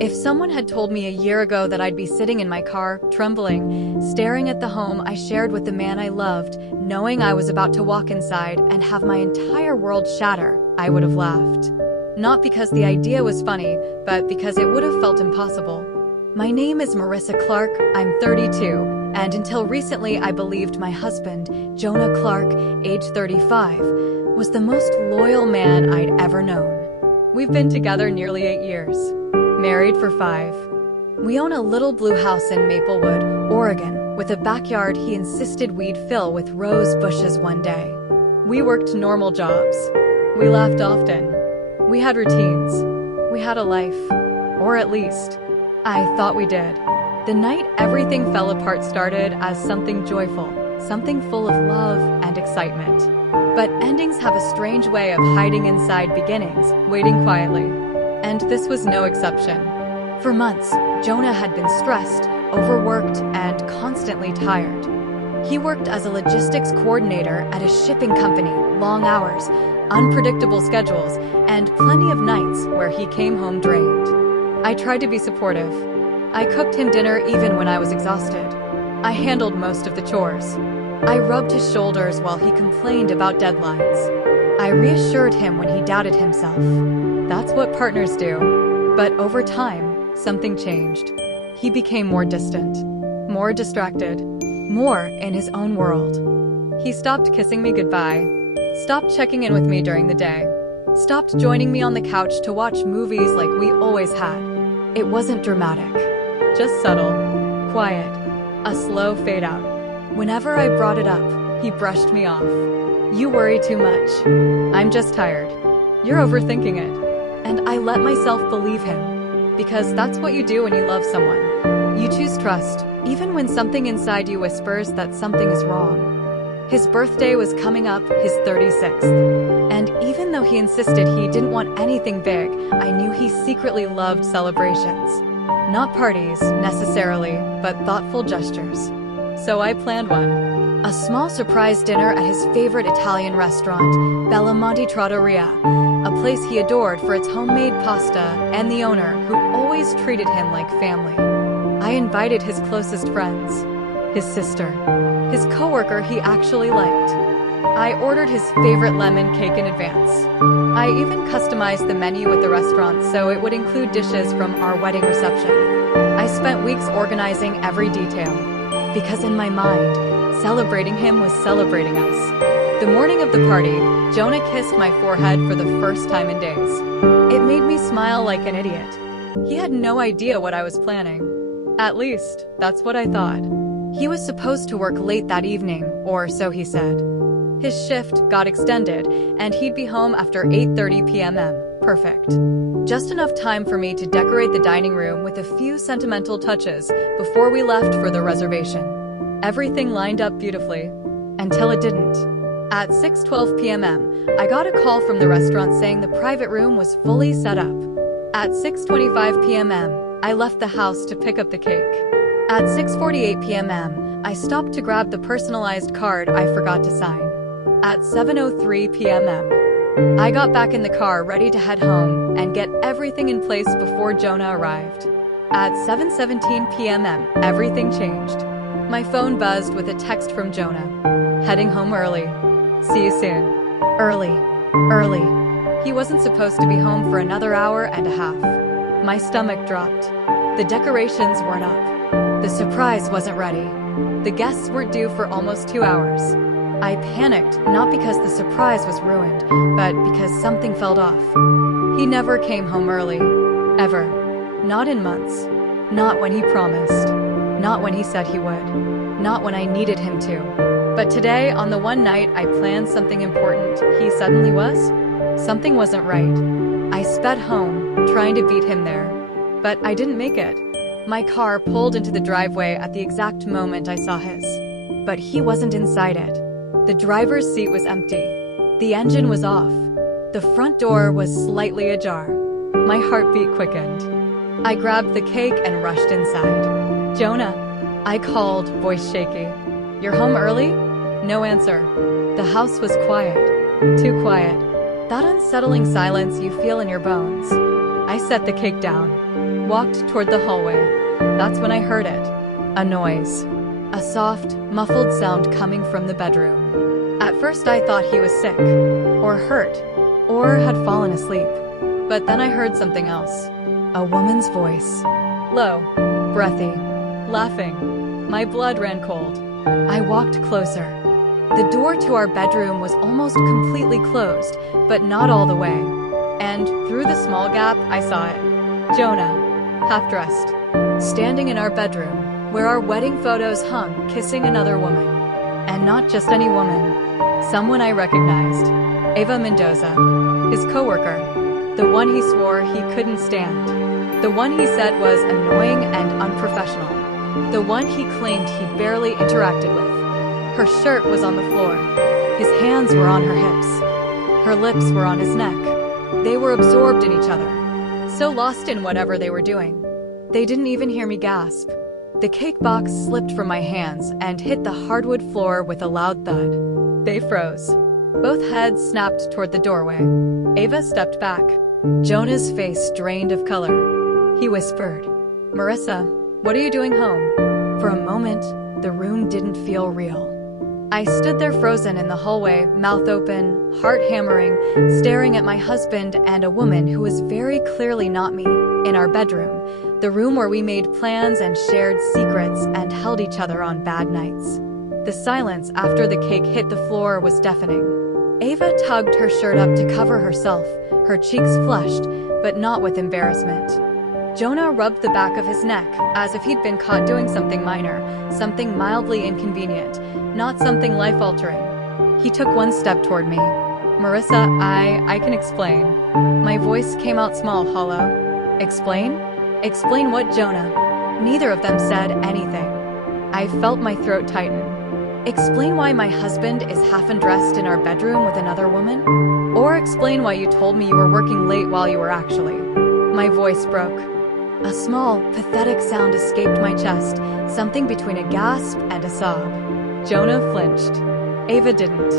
If someone had told me a year ago that I'd be sitting in my car, trembling, staring at the home I shared with the man I loved, knowing I was about to walk inside and have my entire world shatter, I would have laughed. Not because the idea was funny, but because it would have felt impossible. My name is Marissa Clark, I'm 32, and until recently I believed my husband, Jonah Clark, age 35, was the most loyal man I'd ever known. We've been together nearly 8 years. Married for 5. We own a little blue house in Maplewood, Oregon, with a backyard he insisted we'd fill with rose bushes one day. We worked normal jobs. We laughed often. We had routines. We had a life. Or at least, I thought we did. The night everything fell apart started as something joyful, something full of love and excitement. But endings have a strange way of hiding inside beginnings, waiting quietly. And this was no exception. For months, Jonah had been stressed, overworked, and constantly tired. He worked as a logistics coordinator at a shipping company, long hours, unpredictable schedules, and plenty of nights where he came home drained. I tried to be supportive. I cooked him dinner even when I was exhausted. I handled most of the chores. I rubbed his shoulders while he complained about deadlines. I reassured him when he doubted himself. That's what partners do. But over time, something changed. He became more distant, more distracted, more in his own world. He stopped kissing me goodbye, stopped checking in with me during the day, stopped joining me on the couch to watch movies like we always had. It wasn't dramatic, just subtle, quiet, a slow fade out. Whenever I brought it up, he brushed me off. You worry too much. I'm just tired. You're overthinking it. And I let myself believe him. Because that's what you do when you love someone. You choose trust, even when something inside you whispers that something is wrong. His birthday was coming up, his 36th. And even though he insisted he didn't want anything big, I knew he secretly loved celebrations. Not parties, necessarily, but thoughtful gestures. So I planned one. A small surprise dinner at his favorite Italian restaurant, Bella Monte Trattoria, a place he adored for its homemade pasta and the owner who always treated him like family. I invited his closest friends, his sister, his coworker he actually liked. I ordered his favorite lemon cake in advance. I even customized the menu at the restaurant so it would include dishes from our wedding reception. I spent weeks organizing every detail, because in my mind, celebrating him was celebrating us. The morning of the party, Jonah kissed my forehead for the first time in days. It made me smile like an idiot. He had no idea what I was planning. At least, that's what I thought. He was supposed to work late that evening, or so he said. His shift got extended, and he'd be home after 8:30 p.m. Perfect. Just enough time for me to decorate the dining room with a few sentimental touches before we left for the reservation. Everything lined up beautifully, until it didn't. At 6:12 p.m., I got a call from the restaurant saying the private room was fully set up. At 6:25 p.m., I left the house to pick up the cake. At 6:48 p.m., I stopped to grab the personalized card I forgot to sign. At 7:03 p.m., I got back in the car ready to head home and get everything in place before Jonah arrived. At 7:17 p.m., everything changed. My phone buzzed with a text from Jonah. Heading home early. See you soon. Early. He wasn't supposed to be home for another hour and a half. My stomach dropped. The decorations weren't up. The surprise wasn't ready. The guests weren't due for almost 2 hours. I panicked, not because the surprise was ruined, but because something felt off. He never came home early. Ever. Not in months. Not when he promised. Not when he said he would. Not when I needed him to. But today, on the one night I planned something important, he suddenly was? Something wasn't right. I sped home, trying to beat him there. But I didn't make it. My car pulled into the driveway at the exact moment I saw his. But he wasn't inside it. The driver's seat was empty. The engine was off. The front door was slightly ajar. My heartbeat quickened. I grabbed the cake and rushed inside. Jonah, I called, voice shaky. You're home early? No answer. The house was quiet. Too quiet. That unsettling silence you feel in your bones. I set the cake down. walked toward the hallway. That's when I heard it. A noise. A soft, muffled sound coming from the bedroom. At first I thought he was sick, or hurt, or had fallen asleep. But then I heard something else. A woman's voice. Low, breathy, laughing. My blood ran cold. I walked closer. The door to our bedroom was almost completely closed, but not all the way. And through the small gap, I saw it. Jonah, half-dressed, standing in our bedroom, where our wedding photos hung, kissing another woman. And not just any woman. Someone I recognized. Ava Mendoza. His coworker. The one he swore he couldn't stand. The one he said was annoying and unprofessional. The one he claimed he barely interacted with. Her shirt was on the floor. His hands were on her hips. Her lips were on his neck. They were absorbed in each other, so lost in whatever they were doing. They didn't even hear me gasp. The cake box slipped from my hands and hit the hardwood floor with a loud thud. They froze. Both heads snapped toward the doorway. Ava stepped back. Jonah's face drained of color. He whispered, "Marissa, what are you doing home?" For a moment, the room didn't feel real. I stood there frozen in the hallway, mouth open, heart hammering, staring at my husband and a woman who was very clearly not me, in our bedroom, the room where we made plans and shared secrets and held each other on bad nights. The silence after the cake hit the floor was deafening. Ava tugged her shirt up to cover herself, her cheeks flushed, but not with embarrassment. Jonah rubbed the back of his neck, as if he'd been caught doing something minor, something mildly inconvenient, not something life-altering. He took one step toward me. "Marissa, I can explain." My voice came out small, hollow. "Explain? Explain what, Jonah?" Neither of them said anything. I felt my throat tighten. Explain why my husband is half undressed in our bedroom with another woman? Or explain why you told me you were working late while you were actually. My voice broke. A small, pathetic sound escaped my chest, something between a gasp and a sob. Jonah flinched. Ava didn't.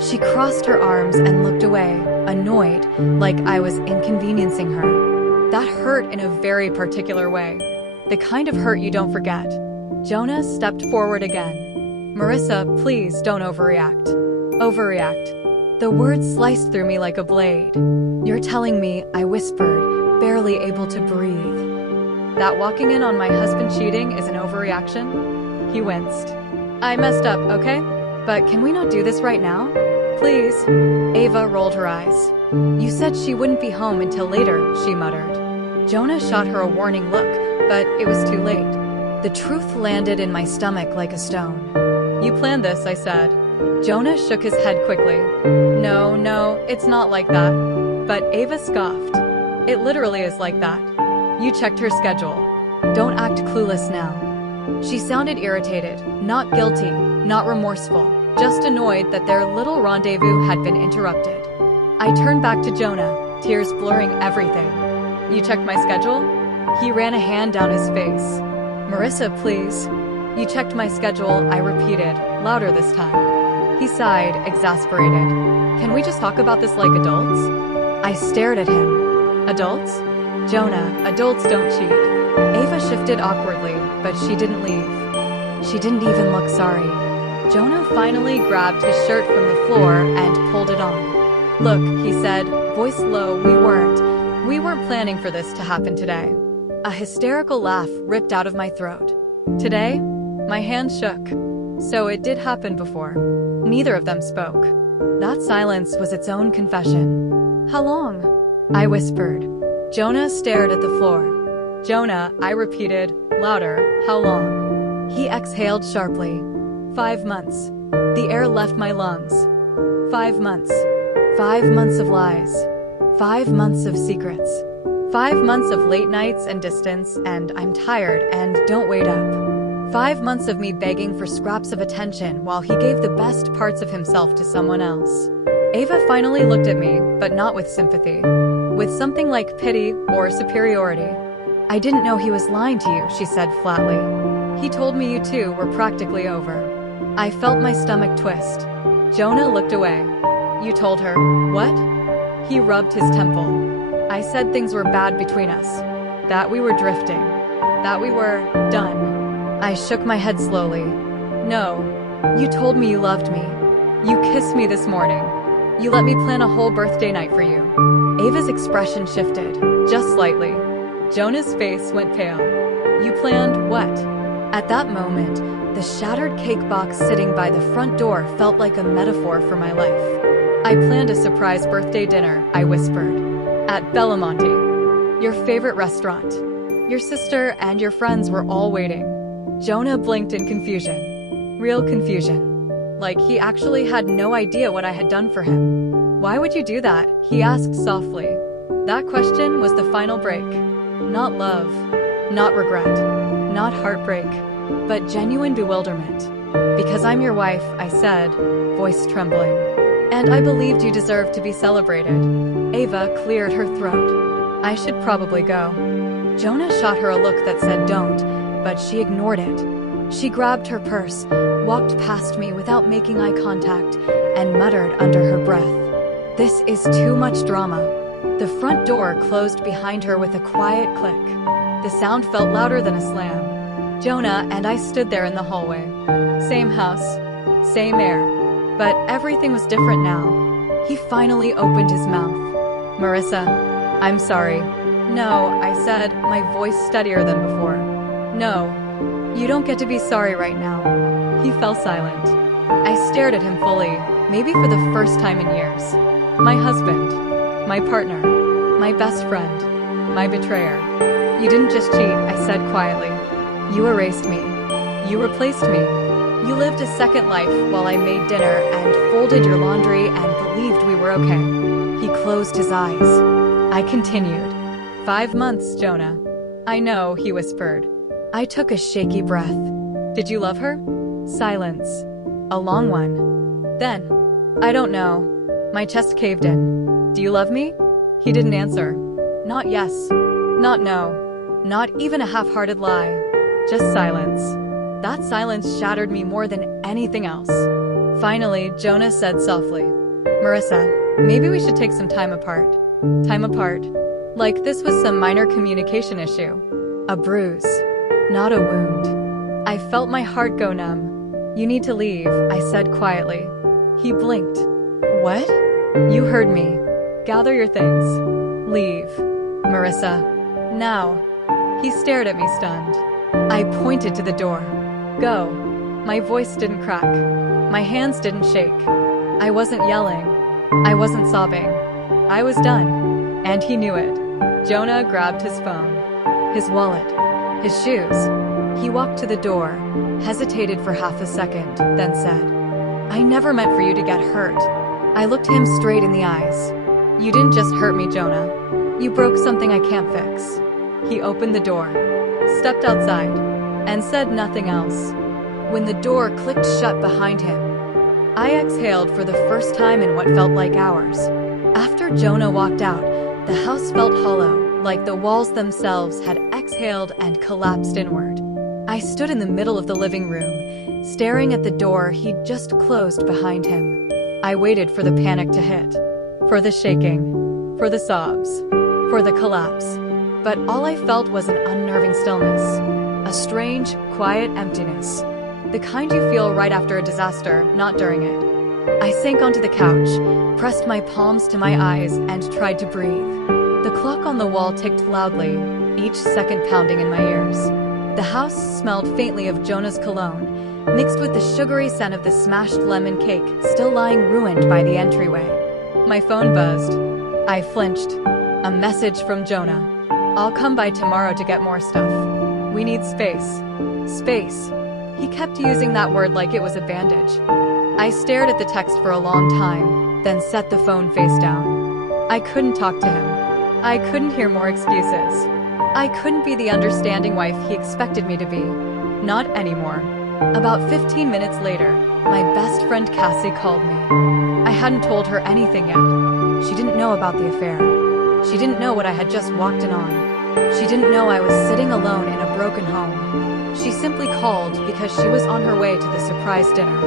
She crossed her arms and looked away, annoyed, like I was inconveniencing her. That hurt in a very particular way. The kind of hurt you don't forget. Jonah stepped forward again. "Marissa, please don't overreact." Overreact. The words sliced through me like a blade. "You're telling me," I whispered, barely able to breathe, "that walking in on my husband cheating is an overreaction?" He winced. "I messed up, okay? But can we not do this right now? Please?" Ava rolled her eyes. "You said she wouldn't be home until later," she muttered. Jonah shot her a warning look, but it was too late. The truth landed in my stomach like a stone. "You planned this," I said. Jonah shook his head quickly. No, it's not like that." But Ava scoffed. "It literally is like that. You checked her schedule. Don't act clueless now." She sounded irritated, not guilty, not remorseful, just annoyed that their little rendezvous had been interrupted. I turned back to Jonah, tears blurring everything. "You checked my schedule?" He ran a hand down his face. "Marissa, please." "You checked my schedule," I repeated, louder this time. He sighed, exasperated. "Can we just talk about this like adults?" I stared at him. "Adults?" "Jonah, adults don't cheat." Ava shifted awkwardly, but she didn't leave. She didn't even look sorry. Jonah finally grabbed his shirt from the floor and pulled it on. "Look," he said, voice low, we weren't planning for this to happen today." A hysterical laugh ripped out of my throat. "Today?" My hand shook. So it did happen before. Neither of them spoke. That silence was its own confession. "How long?" I whispered. Jonah stared at the floor. "Jonah," I repeated, louder, "how long?" He exhaled sharply. 5 months. The air left my lungs. 5 months. 5 months of lies. 5 months of secrets. 5 months of late nights and distance, and I'm tired and don't wait up. 5 months of me begging for scraps of attention while he gave the best parts of himself to someone else. Ava finally looked at me, but not with sympathy. With something like pity or superiority. "I didn't know he was lying to you," she said flatly. "He told me you two were practically over." I felt my stomach twist. Jonah looked away. "You told her, what?" He rubbed his temple. "I said things were bad between us. that we were drifting, that we were done. I shook my head slowly. No, you told me you loved me. You kissed me this morning. You let me plan a whole birthday night for you. Ava's expression shifted, just slightly. Jonah's face went pale. You planned what? At that moment, the shattered cake box sitting by the front door felt like a metaphor for my life. I planned a surprise birthday dinner, I whispered. At Bellamonte, your favorite restaurant. Your sister and your friends were all waiting. Jonah blinked in confusion. Real confusion. Like he actually had no idea what I had done for him. Why would you do that? He asked softly. That question was the final break. Not love, not regret, not heartbreak, but genuine bewilderment. Because I'm your wife, I said, voice trembling. And I believed you deserved to be celebrated. Ava cleared her throat. I should probably go. Jonah shot her a look that said don't, but she ignored it. She grabbed her purse, walked past me without making eye contact, and muttered under her breath. This is too much drama. The front door closed behind her with a quiet click. The sound felt louder than a slam. Jonah and I stood there in the hallway. Same house, same air. But everything was different now. He finally opened his mouth. Marissa, I'm sorry. No, I said, my voice steadier than before. No, you don't get to be sorry right now. He fell silent. I stared at him fully, maybe for the first time in years. My husband, my partner, my best friend, my betrayer. You didn't just cheat, I said quietly. You erased me. You replaced me. You lived a second life while I made dinner and folded your laundry and believed we were okay. He closed his eyes. I continued. 5 months, Jonah. I know, he whispered. I took a shaky breath. Did you love her? Silence. A long one. Then, I don't know. My chest caved in. Do you love me? He didn't answer. Not yes. Not no. Not even a half-hearted lie. Just silence. That silence shattered me more than anything else. Finally, Jonah said softly, Marissa, maybe we should take some time apart. Time apart. Like this was some minor communication issue. A bruise. Not a wound. I felt my heart go numb. You need to leave, I said quietly. He blinked. What? You heard me. Gather your things. Leave. Marissa. Now. He stared at me stunned. I pointed to the door. Go. My voice didn't crack. My hands didn't shake. I wasn't yelling. I wasn't sobbing. I was done. And he knew it. Jonah grabbed his phone, his wallet, his shoes. He walked to the door, hesitated for half a second, then said, I never meant for you to get hurt. I looked him straight in the eyes. You didn't just hurt me, Jonah. You broke something I can't fix. He opened the door, stepped outside, and said nothing else. When the door clicked shut behind him, I exhaled for the first time in what felt like hours. After Jonah walked out, the house felt hollow, like the walls themselves had exhaled and collapsed inward. I stood in the middle of the living room, staring at the door he'd just closed behind him. I waited for the panic to hit, for the shaking, for the sobs, for the collapse. But all I felt was an unnerving stillness, a strange, quiet emptiness. The kind you feel right after a disaster, not during it. I sank onto the couch, pressed my palms to my eyes, and tried to breathe. The clock on the wall ticked loudly, each second pounding in my ears. The house smelled faintly of Jonah's cologne, mixed with the sugary scent of the smashed lemon cake still lying ruined by the entryway. My phone buzzed. I flinched. A message from Jonah. I'll come by tomorrow to get more stuff. We need space. Space. He kept using that word like it was a bandage. I stared at the text for a long time, then set the phone face down. I couldn't talk to him. I couldn't hear more excuses. I couldn't be the understanding wife he expected me to be. Not anymore. About 15 minutes later, my best friend Cassie called me. I hadn't told her anything yet. She didn't know about the affair. She didn't know what I had just walked in on. She didn't know I was sitting alone in a broken home. She simply called because she was on her way to the surprise dinner.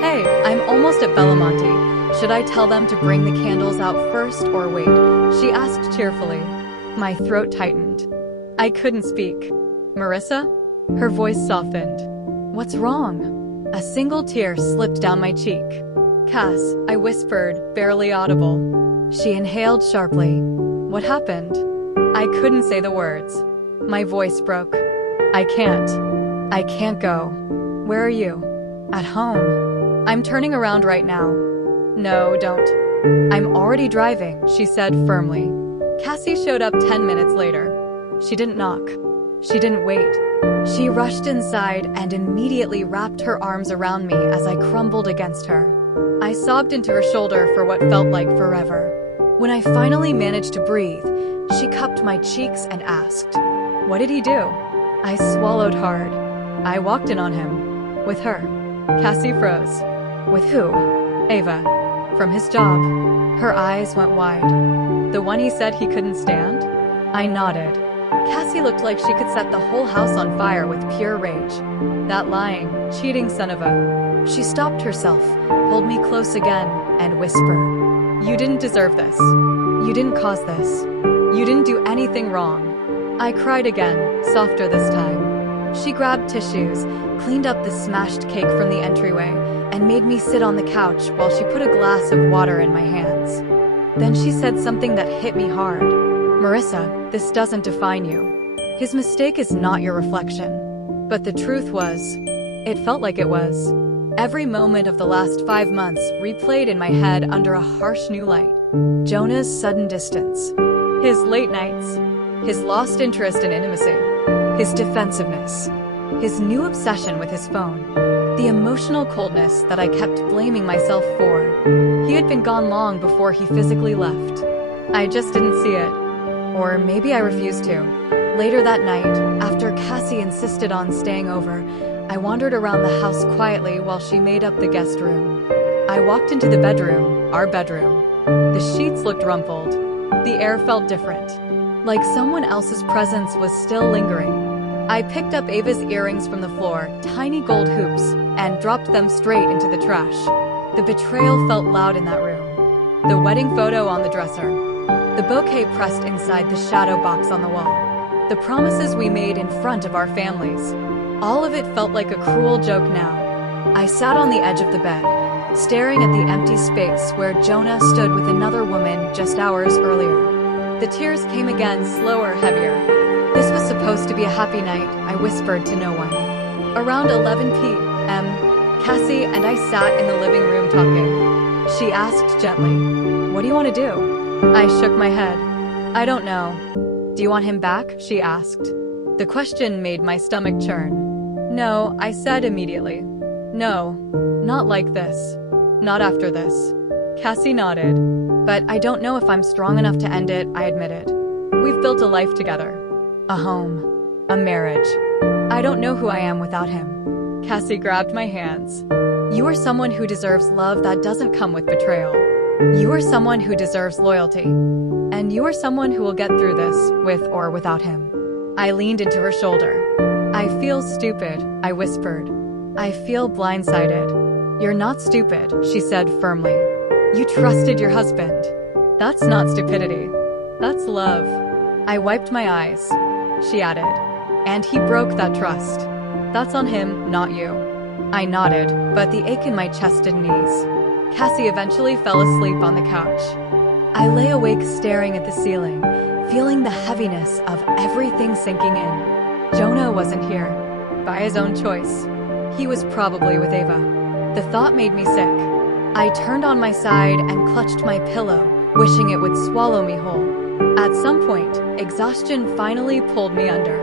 Hey, I'm almost at Bellamonte. Should I tell them to bring the candles out first or wait? She asked cheerfully. My throat tightened. I couldn't speak. Marissa? Her voice softened. What's wrong? A single tear slipped down my cheek. Cass, I whispered, barely audible. She inhaled sharply. What happened? I couldn't say the words. My voice broke. I can't go. Where are you? At home. I'm turning around right now. No, don't. I'm already driving, she said firmly. Cassie showed up 10 minutes later. She didn't knock. She didn't wait. She rushed inside and immediately wrapped her arms around me as I crumbled against her. I sobbed into her shoulder for what felt like forever. When I finally managed to breathe, she cupped my cheeks and asked, "What did he do?" I swallowed hard. I walked in on him. With her. Cassie froze. With who? Ava. From his job. Her eyes went wide. The one he said he couldn't stand? I nodded. Cassie looked like she could set the whole house on fire with pure rage. That lying, cheating son of a... She stopped herself, pulled me close again, and whispered, "You didn't deserve this. You didn't cause this. You didn't do anything wrong." I cried again, softer this time. She grabbed tissues, cleaned up the smashed cake from the entryway, and made me sit on the couch while she put a glass of water in my hands. Then she said something that hit me hard. "Marissa, this doesn't define you. His mistake is not your reflection." But the truth was, it felt like it was. Every moment of the last 5 months replayed in my head under a harsh new light. Jonah's sudden distance. His late nights. His lost interest in intimacy. His defensiveness. His new obsession with his phone. The emotional coldness that I kept blaming myself for. He had been gone long before he physically left. I just didn't see it. Or maybe I refused to. Later that night, after Cassie insisted on staying over, I wandered around the house quietly while she made up the guest room. I walked into the bedroom, our bedroom. The sheets looked rumpled. The air felt different. Like someone else's presence was still lingering. I picked up Ava's earrings from the floor, tiny gold hoops, and dropped them straight into the trash. The betrayal felt loud in that room. The wedding photo on the dresser. The bouquet pressed inside the shadow box on the wall. The promises we made in front of our families. All of it felt like a cruel joke now. I sat on the edge of the bed, staring at the empty space where Jonah stood with another woman just hours earlier. The tears came again, slower, heavier. This was supposed to be a happy night, I whispered to no one. Around 11 p.m., Cassie and I sat in the living room talking. She asked gently, "What do you want to do?" I shook my head. "I don't know." "Do you want him back?" she asked. The question made my stomach churn. "No," I said immediately. "No, not like this. Not after this." Cassie nodded. "But I don't know if I'm strong enough to end it," I admitted. "We've built a life together. A home. A marriage. I don't know who I am without him." Cassie grabbed my hands. "You are someone who deserves love that doesn't come with betrayal. You are someone who deserves loyalty. And you are someone who will get through this, with or without him." I leaned into her shoulder. "I feel stupid," I whispered. "I feel blindsided." "You're not stupid," she said firmly. "You trusted your husband. That's not stupidity. That's love." I wiped my eyes. She added, "And he broke that trust. That's on him, not you." I nodded, but the ache in my chest didn't ease. Cassie eventually fell asleep on the couch. I lay awake staring at the ceiling, feeling the heaviness of everything sinking in. Jonah wasn't here, by his own choice. He was probably with Ava. The thought made me sick. I turned on my side and clutched my pillow, wishing it would swallow me whole. At some point, exhaustion finally pulled me under.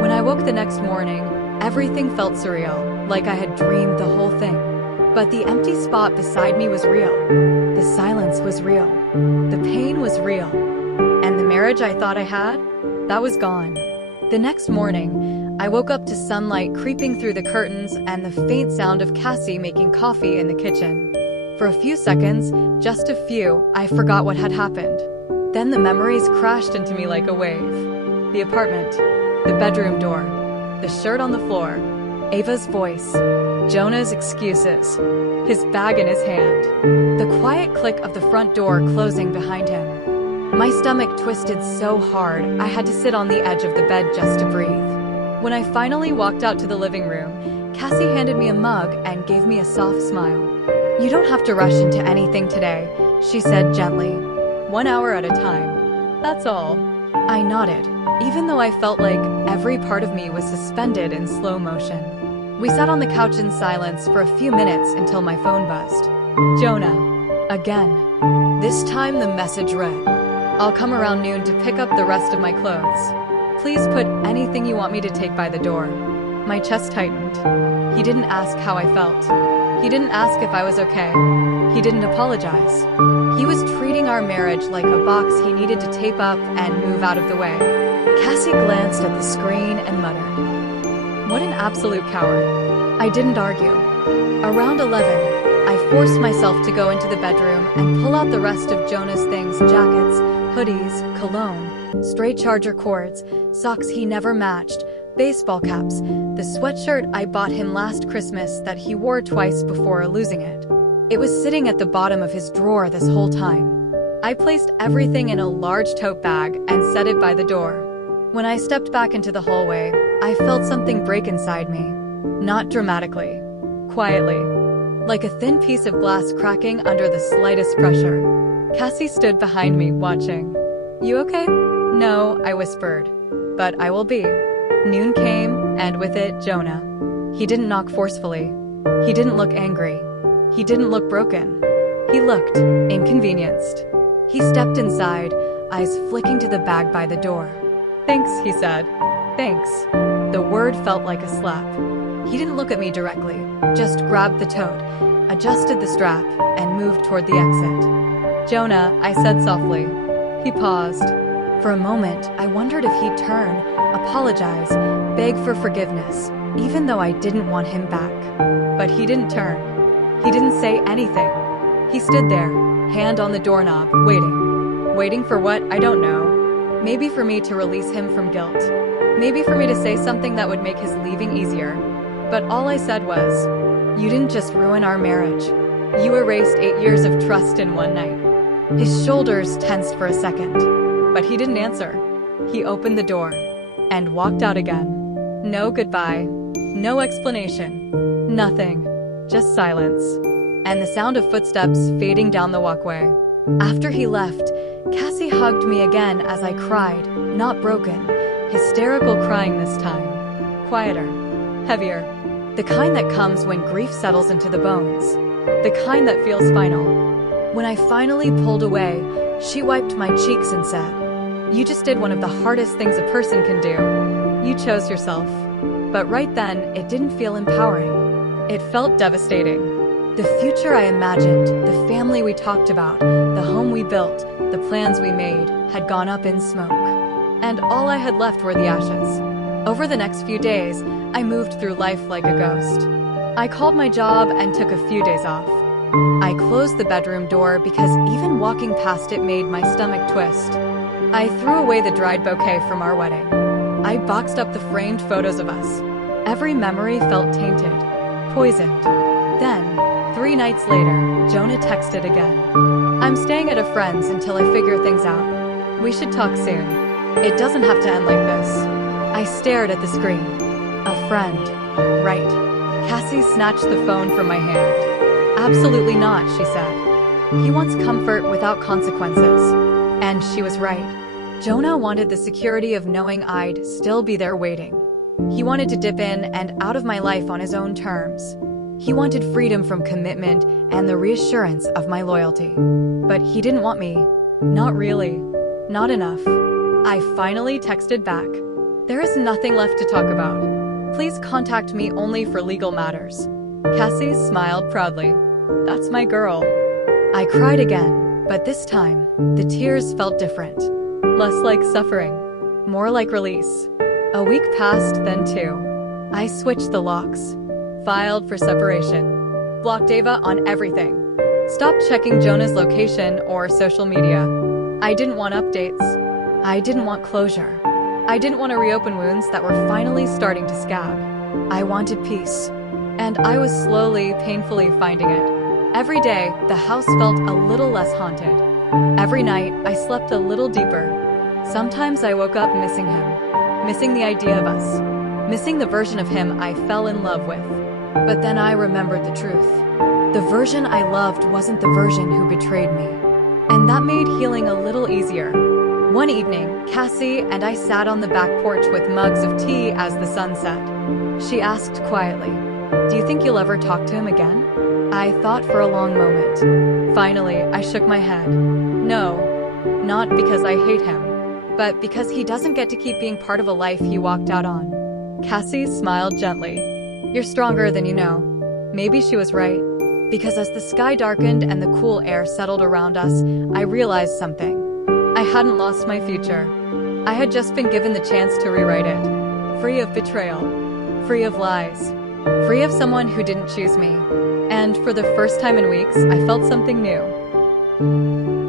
When I woke the next morning, everything felt surreal, like I had dreamed the whole thing. But the empty spot beside me was real. The silence was real. The pain was real. And the marriage I thought I had? That was gone. The next morning, I woke up to sunlight creeping through the curtains and the faint sound of Cassie making coffee in the kitchen. For a few seconds, just a few, I forgot what had happened. Then the memories crashed into me like a wave. The apartment, the bedroom door, the shirt on the floor, Ava's voice, Jonah's excuses, his bag in his hand, the quiet click of the front door closing behind him. My stomach twisted so hard, I had to sit on the edge of the bed just to breathe. When I finally walked out to the living room, Cassie handed me a mug and gave me a soft smile. "You don't have to rush into anything today," she said gently. "1 hour at a time. That's all." I nodded, even though I felt like every part of me was suspended in slow motion. We sat on the couch in silence for a few minutes until my phone buzzed. Jonah. Again. This time the message read, "I'll come around noon to pick up the rest of my clothes. Please put anything you want me to take by the door." My chest tightened. He didn't ask how I felt. He didn't ask if I was okay. He didn't apologize. He was treating our marriage like a box he needed to tape up and move out of the way. Cassie glanced at the screen and muttered, "What an absolute coward." I didn't argue. Around 11, I forced myself to go into the bedroom and pull out the rest of Jonah's things: jackets, hoodies, cologne, stray charger cords, socks he never matched, baseball caps, the sweatshirt I bought him last Christmas that he wore twice before losing it. It was sitting at the bottom of his drawer this whole time. I placed everything in a large tote bag and set it by the door. When I stepped back into the hallway, I felt something break inside me. Not dramatically. Quietly. Like a thin piece of glass cracking under the slightest pressure. Cassie stood behind me, watching. "You okay?" "No," I whispered. "But I will be." Noon came, and with it, Jonah. He didn't knock forcefully. He didn't look angry. He didn't look broken. He looked inconvenienced. He stepped inside, eyes flicking to the bag by the door. "Thanks," he said. "Thanks." The word felt like a slap. He didn't look at me directly, just grabbed the tote, adjusted the strap, and moved toward the exit. "Jonah," I said softly. He paused. For a moment, I wondered if he'd turn, apologize, beg for forgiveness, even though I didn't want him back. But he didn't turn. He didn't say anything. He stood there, hand on the doorknob, waiting. Waiting for what? I don't know. Maybe for me to release him from guilt. Maybe for me to say something that would make his leaving easier. But all I said was, "You didn't just ruin our marriage. You erased 8 years of trust in one night." His shoulders tensed for a second, but he didn't answer. He opened the door and walked out again. No goodbye, no explanation, nothing, just silence, and the sound of footsteps fading down the walkway. After he left, Cassie hugged me again as I cried, not broken, hysterical crying this time. Quieter, heavier, the kind that comes when grief settles into the bones, the kind that feels final. When I finally pulled away, she wiped my cheeks and said, "You just did one of the hardest things a person can do. You chose yourself." But right then, it didn't feel empowering. It felt devastating. The future I imagined, the family we talked about, the home we built, the plans we made, had gone up in smoke. And all I had left were the ashes. Over the next few days, I moved through life like a ghost. I called my job and took a few days off. I closed the bedroom door because even walking past it made my stomach twist. I threw away the dried bouquet from our wedding. I boxed up the framed photos of us. Every memory felt tainted, poisoned. Then, 3 nights later, Jonah texted again. "I'm staying at a friend's until I figure things out. We should talk soon. It doesn't have to end like this." I stared at the screen. A friend. Right. Cassie snatched the phone from my hand. "Absolutely not," she said. "He wants comfort without consequences." And she was right. Jonah wanted the security of knowing I'd still be there waiting. He wanted to dip in and out of my life on his own terms. He wanted freedom from commitment and the reassurance of my loyalty. But he didn't want me. Not really. Not enough. I finally texted back. "There is nothing left to talk about. Please contact me only for legal matters." Cassie smiled proudly. "That's my girl." I cried again, but this time, the tears felt different. Less like suffering, more like release. A week passed, then 2. I switched the locks. Filed for separation. Blocked Ava on everything. Stopped checking Jonah's location or social media. I didn't want updates. I didn't want closure. I didn't want to reopen wounds that were finally starting to scab. I wanted peace. And I was slowly, painfully finding it. Every day, the house felt a little less haunted. Every night, I slept a little deeper. Sometimes I woke up missing him, missing the idea of us, missing the version of him I fell in love with. But then I remembered the truth. The version I loved wasn't the version who betrayed me. And that made healing a little easier. One evening, Cassie and I sat on the back porch with mugs of tea as the sun set. She asked quietly, "Do you think you'll ever talk to him again?" I thought for a long moment. Finally, I shook my head. No, not because I hate him, but because he doesn't get to keep being part of a life he walked out on. Cassie smiled gently. "You're stronger than you know." Maybe she was right, because as the sky darkened and the cool air settled around us, I realized something. I hadn't lost my future. I had just been given the chance to rewrite it. Free of betrayal, free of lies, free of someone who didn't choose me. And for the first time in weeks, I felt something new.